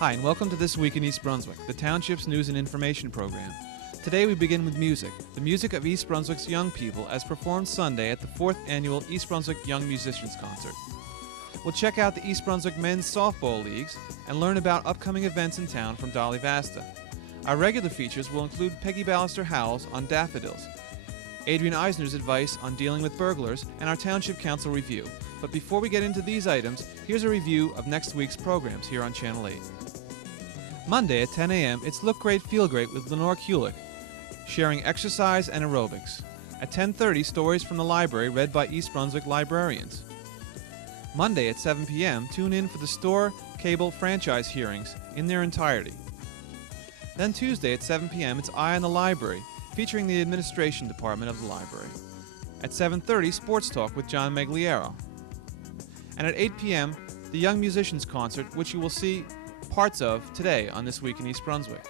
Hi, and welcome to This Week in East Brunswick, the Township's news and information program. Today we begin with music, the music of East Brunswick's young people as performed Sunday at the 4th Annual East Brunswick Young Musicians Concert. We'll check out the East Brunswick Men's Softball Leagues and learn about upcoming events in town from Dolly Vasta. Our regular features will include Peggy Ballister-Howells on daffodils, Adrian Eisner's advice on dealing with burglars, and our Township Council review. But before we get into these items, here's a review of next week's programs here on Channel 8. Monday at 10 a.m., it's Look Great, Feel Great with Lenore Kulik, sharing exercise and aerobics. At 10:30, stories from the library read by East Brunswick librarians. Monday at 7 p.m., tune in for the store cable franchise hearings in their entirety. Then Tuesday at 7 p.m., it's Eye on the Library, featuring the administration department of the library. At 7:30, Sports Talk with John Megliero. And at 8 p.m., the Young Musicians Concert, which you will see parts of today on This Week in East Brunswick.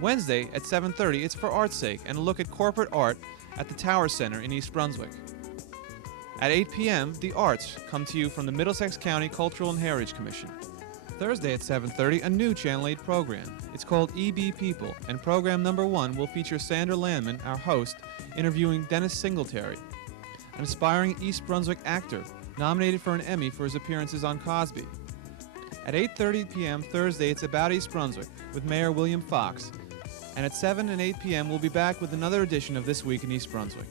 Wednesday at 7:30, it's For Art's Sake and a look at corporate art at the Tower Center in East Brunswick. At 8 p.m., The Arts come to you from the Middlesex County Cultural and Heritage Commission. Thursday at 7:30, a new Channel 8 program. It's called EB People, and program number 1 will feature Sandra Landman, our host, interviewing Dennis Singletary, an aspiring East Brunswick actor nominated for an Emmy for his appearances on Cosby. At 8:30 p.m. Thursday, it's About East Brunswick with Mayor William Fox. And at 7 and 8 p.m., we'll be back with another edition of This Week in East Brunswick.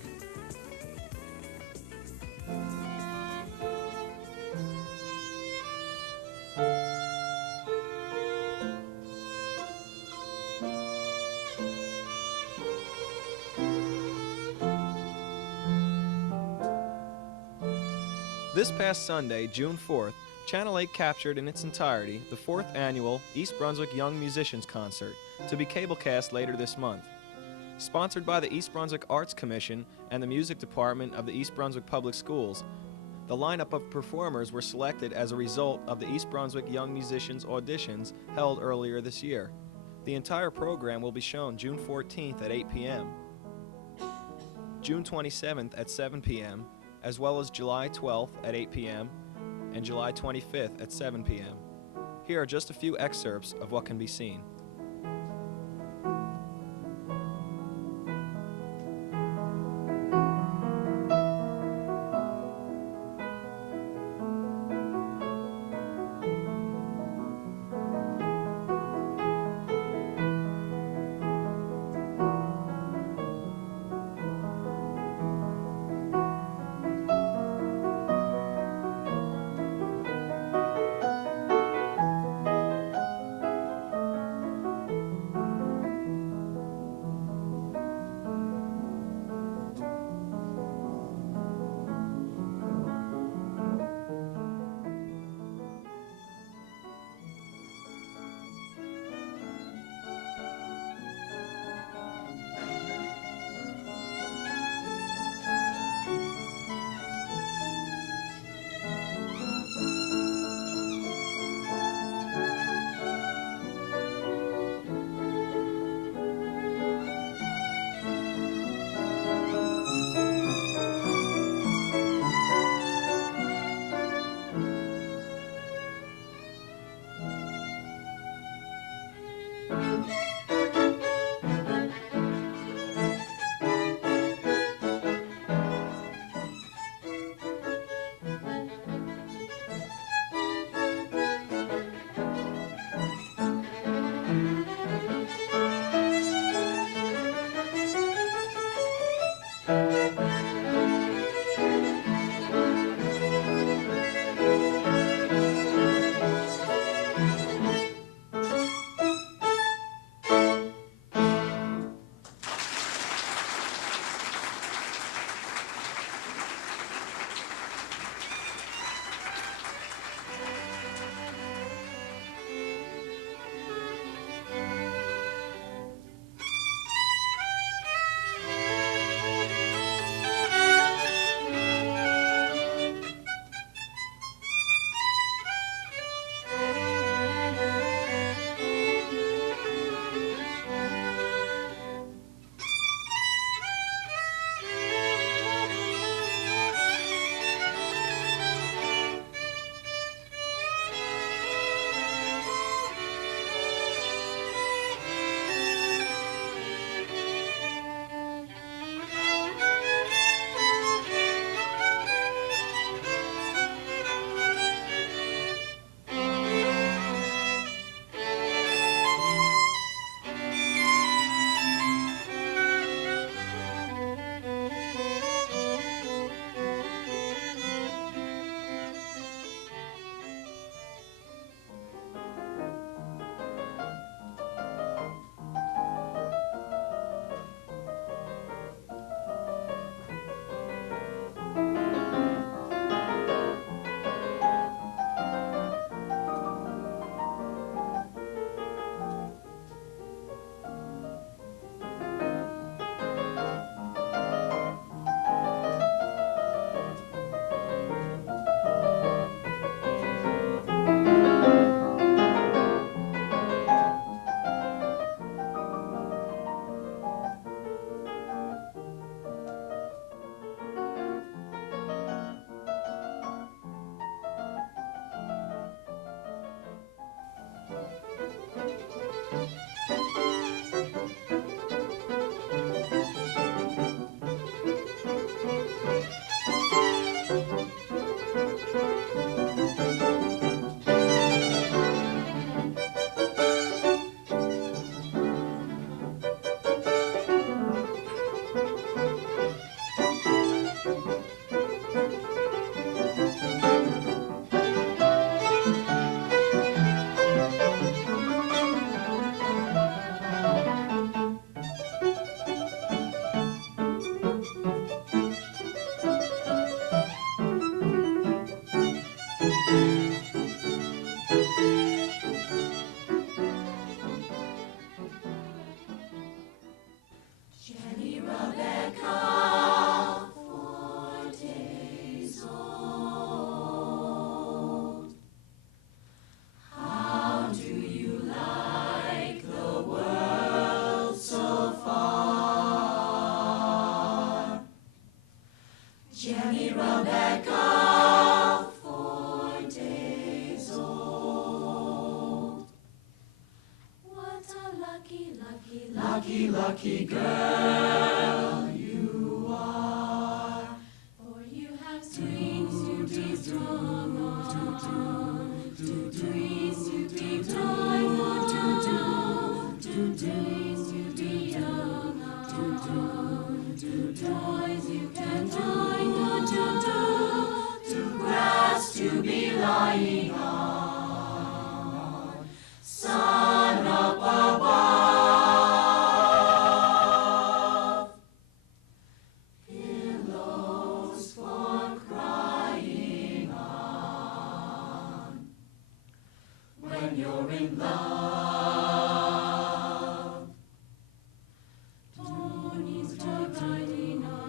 This past Sunday, June 4th, Channel 8 captured in its entirety the 4th Annual East Brunswick Young Musicians Concert, to be cablecast later this month. Sponsored by the East Brunswick Arts Commission and the Music Department of the East Brunswick Public Schools, the lineup of performers were selected as a result of the East Brunswick Young Musicians auditions held earlier this year. The entire program will be shown June 14th at 8 p.m., June 27th at 7 p.m., as well as July 12th at 8 p.m., and July 25th at 7 p.m. Here are just a few excerpts of what can be seen. calf 4 days old. How do you like the world so far? Jenny Rebecca, 4 days old. What a lucky, lucky, lucky, lucky girl you are. For you have strings to be strung on, trees to be climbed on, days to be young on, toys you can find on, to grass to be lying on, sun up above, pillows for crying on, when you're in love, ponies for riding on,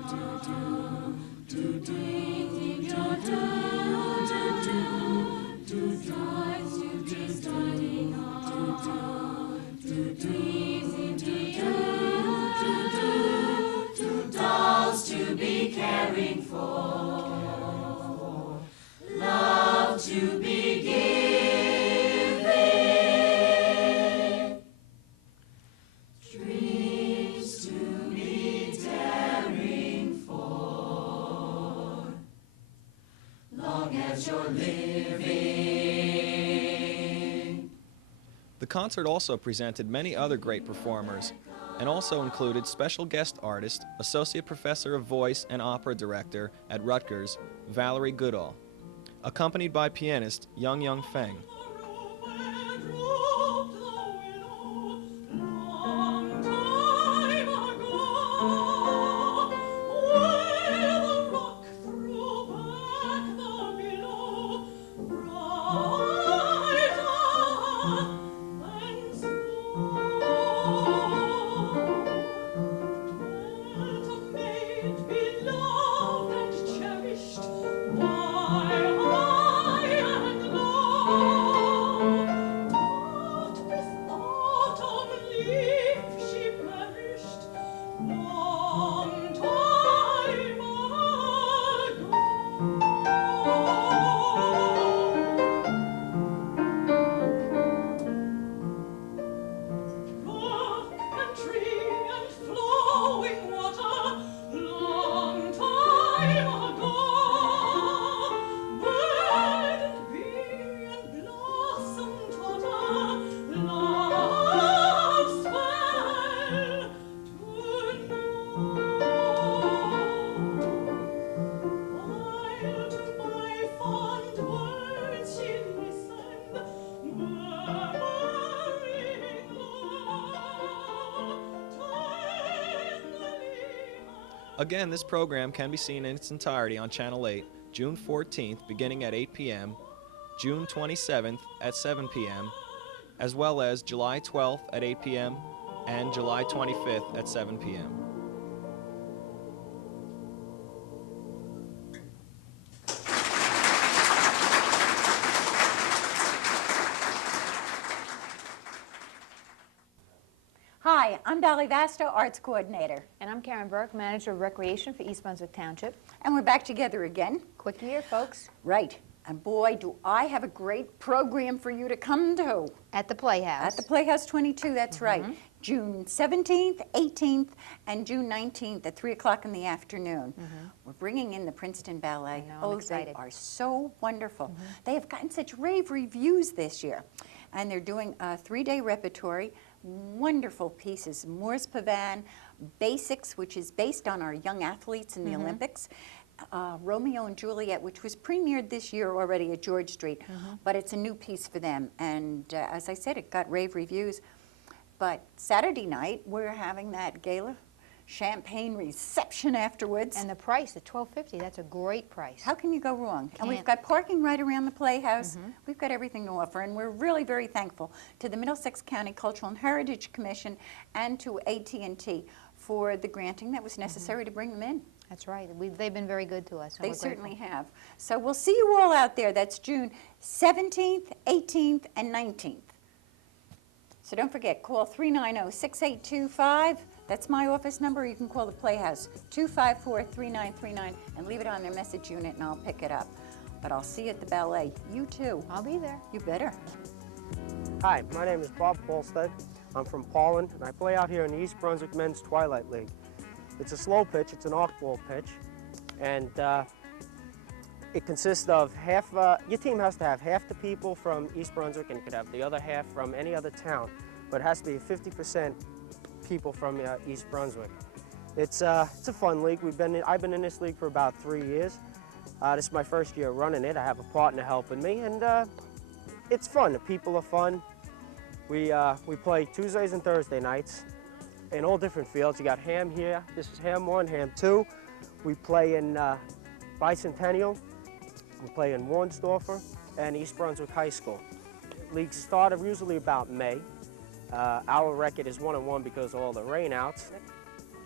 dating your toys to be studying on, dreams in the air, dolls to be caring for, love to be giving, dreams to be daring for, long as you're living. The concert also presented many other great performers and also included special guest artist, Associate Professor of Voice and Opera Director at Rutgers, Valerie Goodall, accompanied by pianist Young Feng. Again, this program can be seen in its entirety on Channel 8, June 14th, beginning at 8 p.m., June 27th at 7 p.m., as well as July 12th at 8 p.m. and July 25th at 7 p.m. Hi, I'm Dolly Vasta, Arts Coordinator. And I'm Karen Burke, Manager of Recreation for East Brunswick Township. And we're back together again. Quick year, folks. Right. And boy, do I have a great program for you to come to. At the Playhouse. At the Playhouse 22, that's right. June 17th, 18th, and June 19th at 3 o'clock in the afternoon. We're bringing in the Princeton Ballet. I know, I'm excited. They are so wonderful. They have gotten such rave reviews this year. And they're doing a 3-day repertory. Wonderful pieces, Moore's Pavan, Basics, which is based on our young athletes in the Olympics, Romeo and Juliet, which was premiered this year already at George Street, but it's a new piece for them. And as I said, it got rave reviews. But Saturday night, we're having that gala champagne reception afterwards. And the price at $12.50, that's a great price. How can you go wrong? And we've Can't. got parking right around the Playhouse. We've got everything to offer, and we're really very thankful to the Middlesex County Cultural and Heritage Commission and to AT&T for the granting that was necessary to bring them in. That's right. They've been very good to us. and They we're grateful. certainly have. So we'll see you all out there. That's June 17th, 18th, and 19th. So don't forget, call 390-6825. That's my office number. You can call the Playhouse, 254-3939, and leave it on their message unit, and I'll pick it up. But I'll see you at the ballet. You too. I'll be there. You better. Hi, my name is Bob Polstead. I'm from Poland, and I play out here in the East Brunswick Men's Twilight League. It's a slow pitch, it's an off-ball pitch, and it consists of half, your team has to have half the people from East Brunswick, and you could have the other half from any other town, but it has to be 50% people from East Brunswick. It's a fun league. I've been in this league for about 3 years. This is my first year running it. I have a partner helping me, and it's fun. The people are fun. We play Tuesdays and Thursday nights in all different fields. You got Ham here. This is Ham 1, Ham 2. We play in Bicentennial. We play in Warnsdorfer and East Brunswick High School. Leagues start usually about May. Our record is 1-1 because of all the rainouts.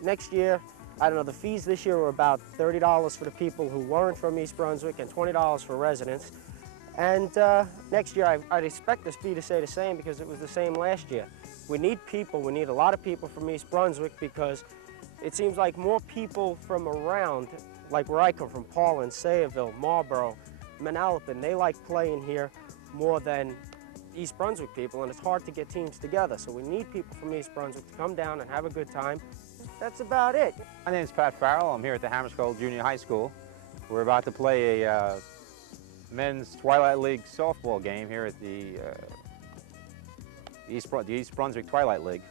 Next year, I don't know, the fees this year were about $30 for the people who weren't from East Brunswick and $20 for residents. And next year, I'd expect this fee to stay the same because it was the same last year. We need people. We need a lot of people from East Brunswick because it seems like more people from around, like where I come from, Paulin, Sayreville, Marlborough, Manalapan, they like playing here more than East Brunswick people, and it's hard to get teams together. So we need people from East Brunswick to come down and have a good time. That's about it. My name is Pat Farrell. I'm here at the Hammerskull Junior High School. We're about to play a men's Twilight League softball game here at the East Brunswick Twilight League.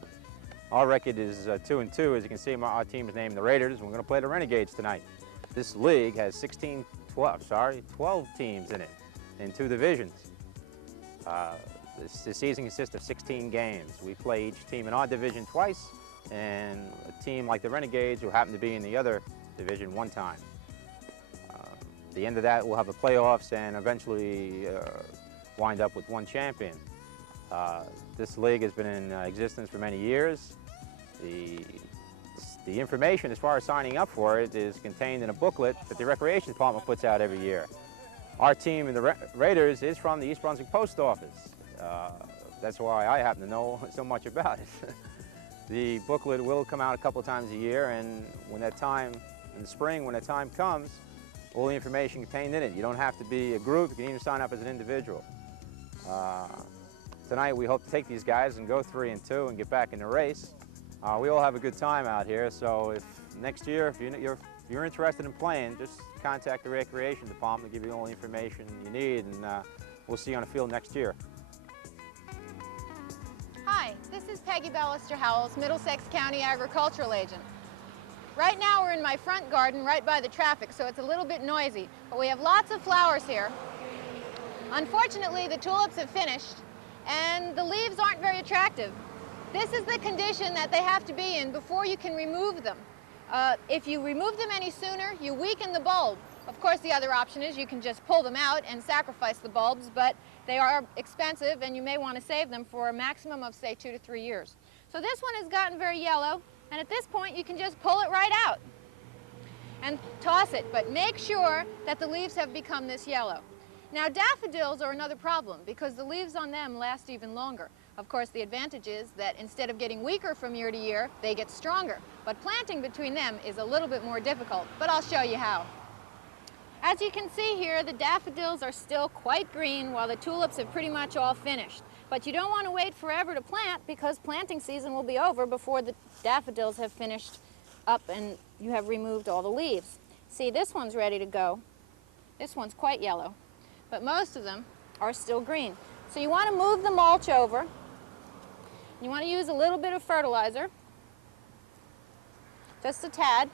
Our record is 2-2. As you can see, our team is named the Raiders, and we're going to play the Renegades tonight. This league has 12 teams in it, in 2 divisions. The season consists of 16 games. We play each team in our division twice, and a team like the Renegades, who happen to be in the other division, 1 time. At the end of that, we'll have the playoffs and eventually wind up with 1 champion. This league has been in existence for many years. The information as far as signing up for it is contained in a booklet that the Recreation Department puts out every year. Our team in the Raiders is from the East Brunswick Post Office. That's why I happen to know so much about it. The booklet will come out a couple of times a year, and when that time, in the spring, when that time comes, all the information contained in it. You don't have to be a group, you can even sign up as an individual. Tonight we hope to take these guys and go 3-2 and get back in the race. We all have a good time out here, so if next year, if you're interested in playing, just contact the Recreation Department to give you all the information you need, and we'll see you on the field next year. Hi, this is Peggy Ballister-Howells, Middlesex County Agricultural Agent. Right now we're in my front garden right by the traffic, so it's a little bit noisy, but we have lots of flowers here. Unfortunately, the tulips have finished, and the leaves aren't very attractive. This is the condition that they have to be in before you can remove them. If you remove them any sooner, you weaken the bulb. Of course, the other option is you can just pull them out and sacrifice the bulbs, but they are expensive, and you may want to save them for a maximum of, say, 2 to 3 years. So this one has gotten very yellow, and at this point, you can just pull it right out and toss it, but make sure that the leaves have become this yellow. Now, daffodils are another problem because the leaves on them last even longer. Of course, the advantage is that instead of getting weaker from year to year, they get stronger. But planting between them is a little bit more difficult, but I'll show you how. As you can see here, the daffodils are still quite green while the tulips have pretty much all finished. But you don't want to wait forever to plant because planting season will be over before the daffodils have finished up and you have removed all the leaves. See, this one's ready to go. This one's quite yellow, but most of them are still green. So you want to move the mulch over. You want to use a little bit of fertilizer, just a tad.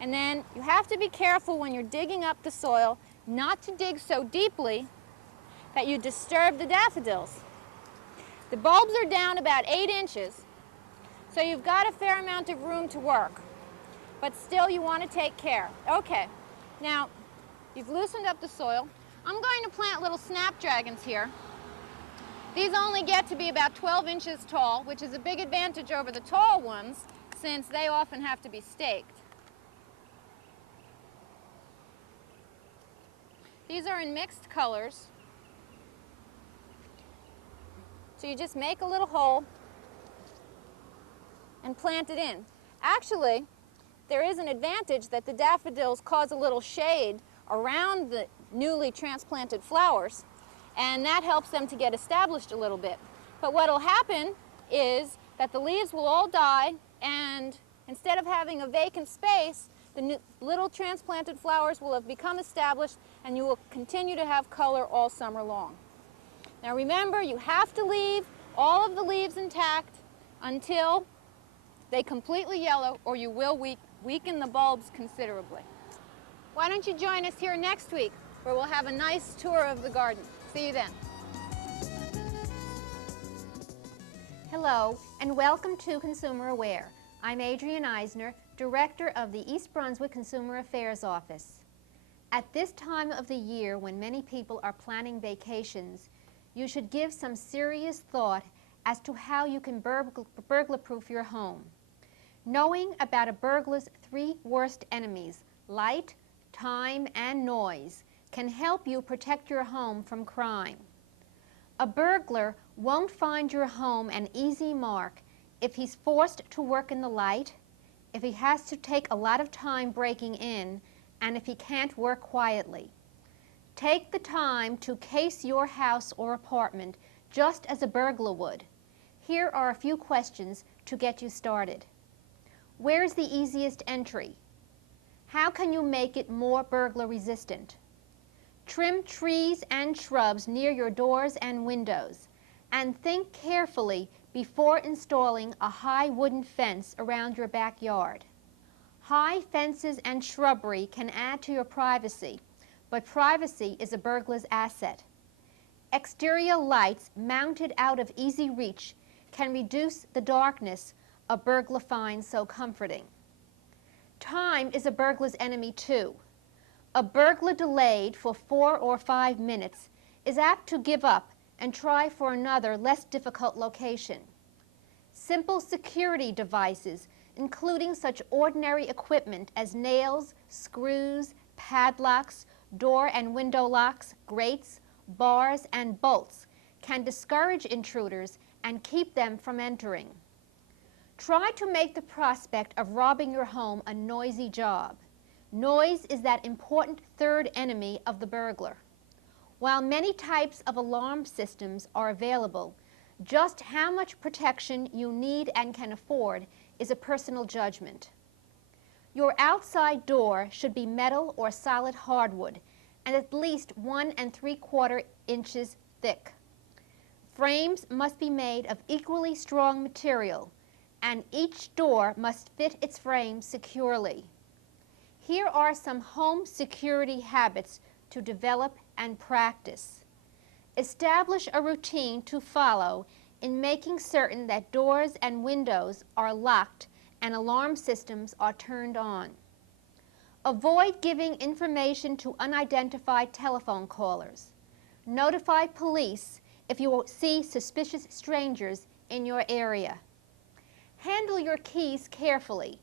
And then you have to be careful when you're digging up the soil not to dig so deeply that you disturb the daffodils. The bulbs are down about 8 inches, so you've got a fair amount of room to work. But still, you want to take care. Okay, now you've loosened up the soil. I'm going to plant little snapdragons here. These only get to be about 12 inches tall, which is a big advantage over the tall ones, since they often have to be staked. These are in mixed colors. So you just make a little hole and plant it in. Actually, there is an advantage that the daffodils cause a little shade around the newly transplanted flowers, and that helps them to get established a little bit. But what will happen is that the leaves will all die, and instead of having a vacant space, the little transplanted flowers will have become established, and you will continue to have color all summer long. Now remember, you have to leave all of the leaves intact until they completely yellow, or you will weaken the bulbs considerably. Why don't you join us here next week, where we'll have a nice tour of the garden. See you then. Hello, and welcome to Consumer Aware. I'm Adrienne Eisner, Director of the East Brunswick Consumer Affairs Office. At this time of the year, when many people are planning vacations, you should give some serious thought as to how you can burglar-proof your home. Knowing about a burglar's 3 worst enemies, light, time, and noise, can help you protect your home from crime. A burglar won't find your home an easy mark if he's forced to work in the light, if he has to take a lot of time breaking in, and if he can't work quietly. Take the time to case your house or apartment just as a burglar would. Here are a few questions to get you started. Where's the easiest entry? How can you make it more burglar resistant? Trim trees and shrubs near your doors and windows, and think carefully before installing a high wooden fence around your backyard. High fences and shrubbery can add to your privacy, but privacy is a burglar's asset. Exterior lights mounted out of easy reach can reduce the darkness a burglar finds so comforting. Time is a burglar's enemy too. A burglar delayed for 4 or 5 minutes is apt to give up and try for another, less difficult location. Simple security devices, including such ordinary equipment as nails, screws, padlocks, door and window locks, grates, bars, and bolts, can discourage intruders and keep them from entering. Try to make the prospect of robbing your home a noisy job. Noise is that important third enemy of the burglar. While many types of alarm systems are available, just how much protection you need and can afford is a personal judgment. Your outside door should be metal or solid hardwood and at least 1 3/4 inches thick. Frames must be made of equally strong material, and each door must fit its frame securely. Here are some home security habits to develop and practice. Establish a routine to follow in making certain that doors and windows are locked and alarm systems are turned on. Avoid giving information to unidentified telephone callers. Notify police if you see suspicious strangers in your area. Handle your keys carefully.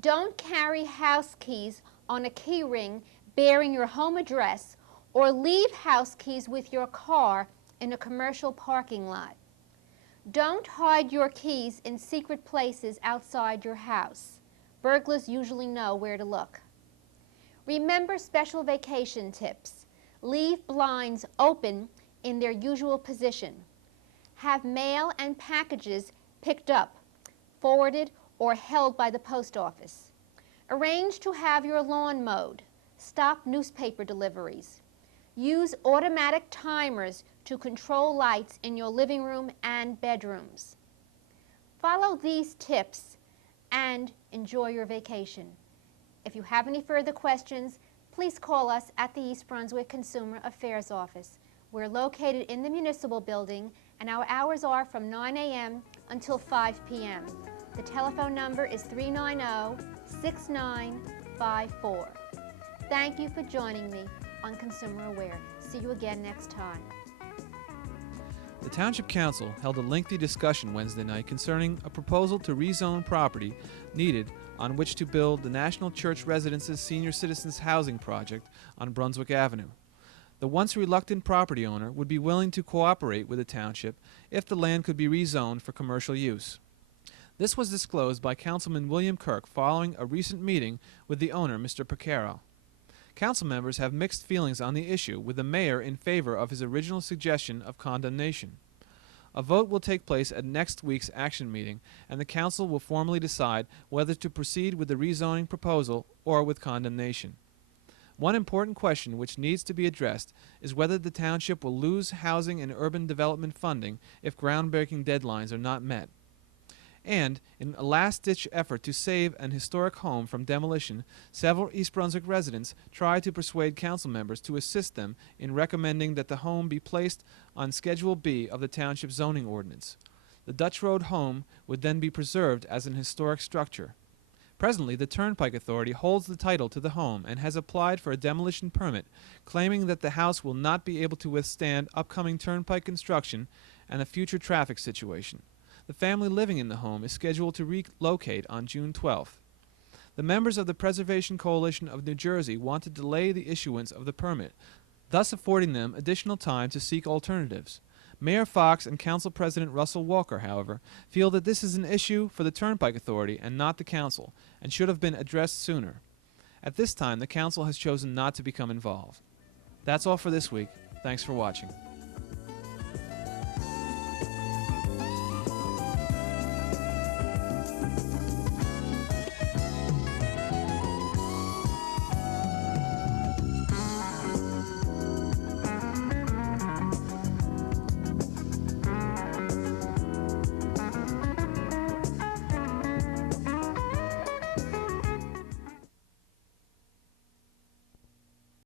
Don't carry house keys on a key ring bearing your home address, or leave house keys with your car in a commercial parking lot. Don't hide your keys in secret places outside your house. Burglars usually know where to look. Remember special vacation tips. Leave blinds open in their usual position. Have mail and packages picked up, forwarded, or held by the post office. Arrange to have your lawn mowed. Stop newspaper deliveries. Use automatic timers to control lights in your living room and bedrooms. Follow these tips and enjoy your vacation. If you have any further questions, please call us at the East Brunswick Consumer Affairs Office. We're located in the municipal building, and our hours are from 9 a.m. until 5 p.m. The telephone number is 390-6954. Thank you for joining me on Consumer Aware. See you again next time. The Township Council held a lengthy discussion Wednesday night concerning a proposal to rezone property needed on which to build the National Church Residences Senior Citizens Housing Project on Brunswick Avenue. The once reluctant property owner would be willing to cooperate with the township if the land could be rezoned for commercial use. This was disclosed by Councilman William Kirk following a recent meeting with the owner, Mr. Picaro. Council members have mixed feelings on the issue, with the mayor in favor of his original suggestion of condemnation. A vote will take place at next week's action meeting, and the council will formally decide whether to proceed with the rezoning proposal or with condemnation. One important question which needs to be addressed is whether the township will lose housing and urban development funding if groundbreaking deadlines are not met. And, in a last-ditch effort to save an historic home from demolition, several East Brunswick residents tried to persuade council members to assist them in recommending that the home be placed on Schedule B of the township zoning ordinance. The Dutch Road home would then be preserved as an historic structure. Presently, the Turnpike Authority holds the title to the home and has applied for a demolition permit, claiming that the house will not be able to withstand upcoming turnpike construction and a future traffic situation. The family living in the home is scheduled to relocate on June 12th. The members of the Preservation Coalition of New Jersey want to delay the issuance of the permit, thus affording them additional time to seek alternatives. Mayor Fox and Council President Russell Walker, however, feel that this is an issue for the Turnpike Authority and not the Council, and should have been addressed sooner. At this time, the Council has chosen not to become involved. That's all for this week. Thanks for watching.